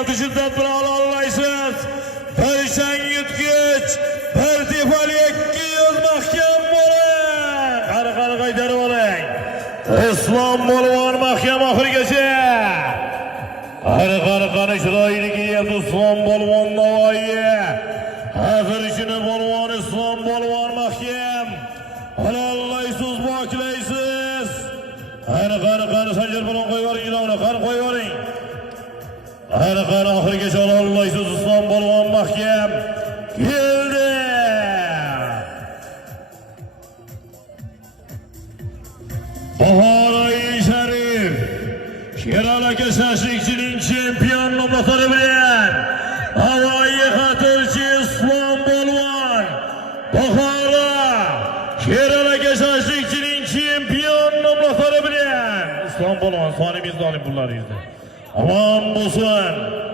yaptı şiddet bir alaysız. Bir sen yutgüç, bir defali 200 mahkem bolan. Qarı qaytarı bolan. İslam bolvan mahkem ahir gece. Qarı şirayini yaptı İslam bolvan navayi. Ahir işini bolvan İslam bolvan mahkem. Alaysız bakilaysiz. Qarı sancır bulun koy varın yılavına. Qarı koy varın. Qarı ahir gece alaysız İslam bolvan mahkem. Geldi. Bahar-ı Şerif Şirala Keşaşlikçinin şampiyon nomlatları bilen Havai Hatırcı İslam Bolvan Bahara Şirala Keşaşlikçinin şampiyon nomlatları bilen İslam Bolvan sahnemiz de alayım bunları izle. Aman bulsun.